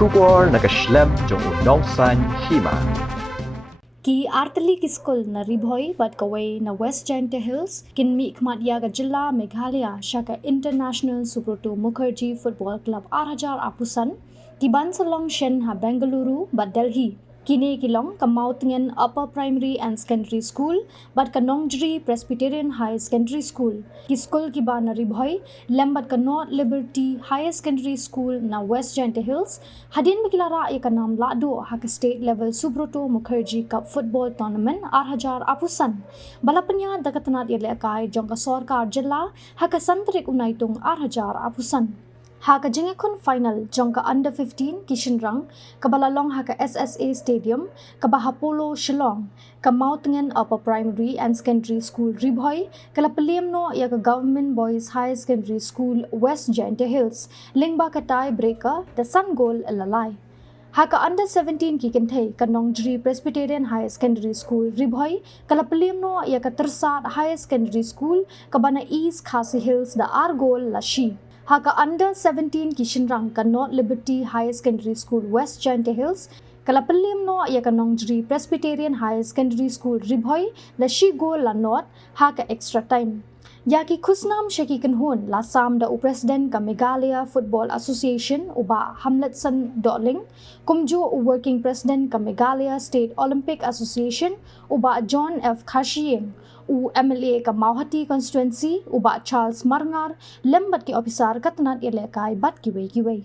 Shubor nakaslem jong unongsan Hima. Ki artali ki skul na Bhoi bat Kawei na West Jaiñtia Hills kin mi khmat yaga jilla Meghalaya shaka International Subroto Mukherjee Football Club 8,000 apusan ki Bansalong Shen ha Bengaluru bat Delhi. Kini kilong Kamautingan Upper Primary and Secondary School bat Kanongjri Presbyterian High Secondary School. Ki school ki ba na Bhoi lembat ka North Liberty Higher Secondary School na West Jaiñtia Hills hadin mikilara ka nam Lahduh ha state level Subroto Mukherjee Cup football tournament 8,000 apusan. Balapanya dakatanat yale kai jongka sorkar jilla ha santrik unaitung 8,000 apusan. Haka jingakon final jongka under 15 Kishinrang kabalalong haka SSA Stadium kabahapolo Shillong Kamautingan Upper Primary and Secondary School Bhoi kalapaliamno ya Government Boys High Secondary School West Jaiñtia Hills lingba ka tie breaker the sun goal lalai. Haka under 17 kikintay Kanongjri Presbyterian High Secondary School Bhoi kalapaliamno ya Tersat High Secondary School kabana East Khasi Hills the R goal lashi. Haka under 17 Kishinrang ka North Liberty High Secondary School West Jaiñtia Hills kalapaliam no ya Kanongjri Presbyterian High Secondary School Bhoi la shi goal la North haka extra time. Yaki khusnam shaki kanhun la sam da President ka Meghalaya Football Association uba Hamletson Dotling kumjo working president ka Meghalaya State Olympic Association uba John F Khashiyeng u MLA ka Mauhati constituency uba Charles Marngar lembat ki officer katnat ilekai bat kiwei.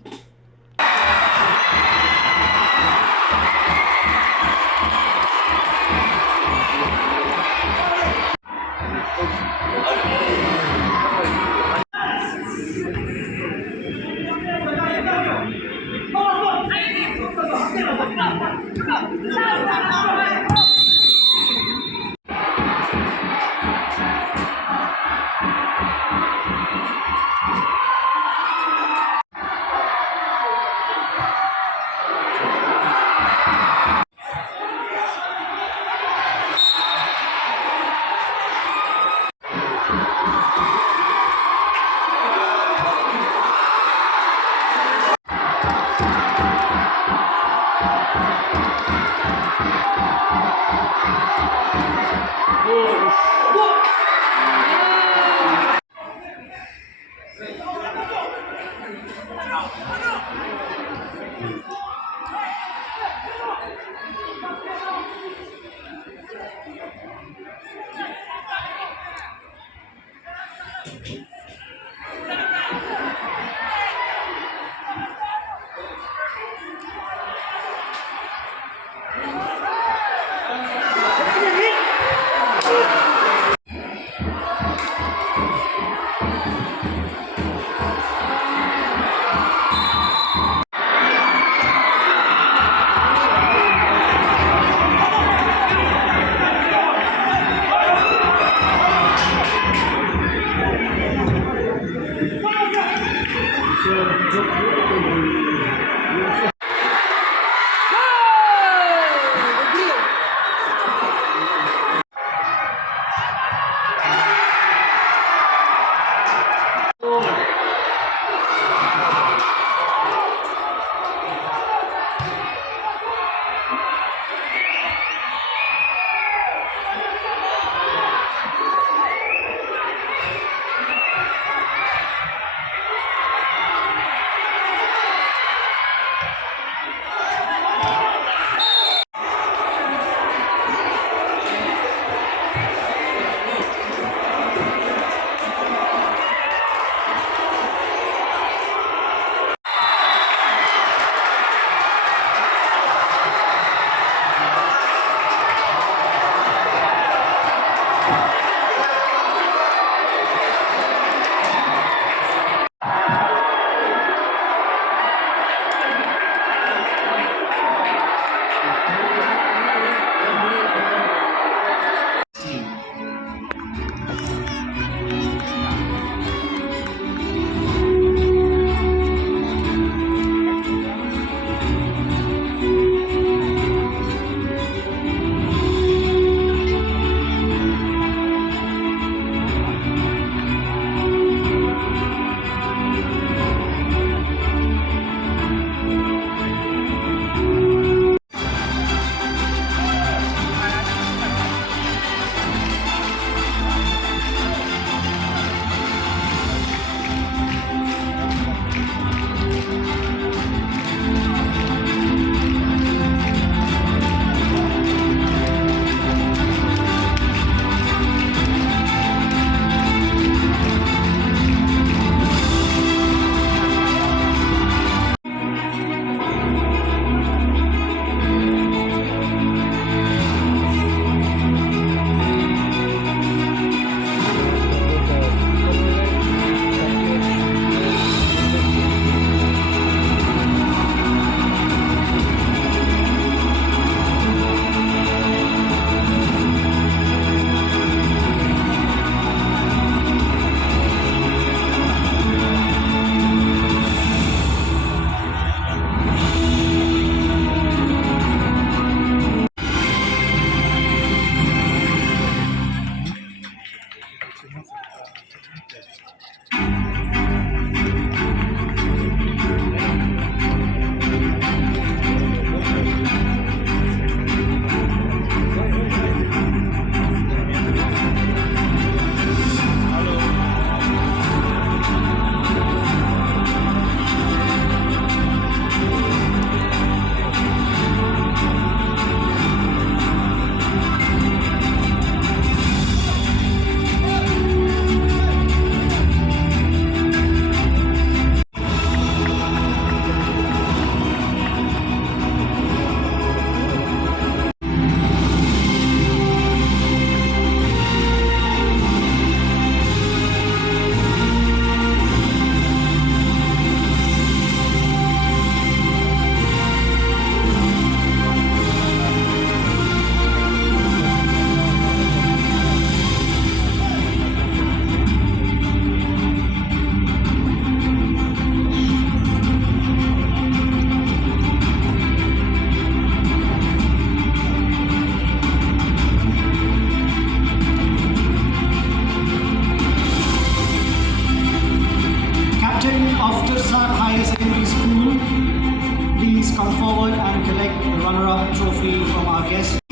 the runner-up trophy from our guest.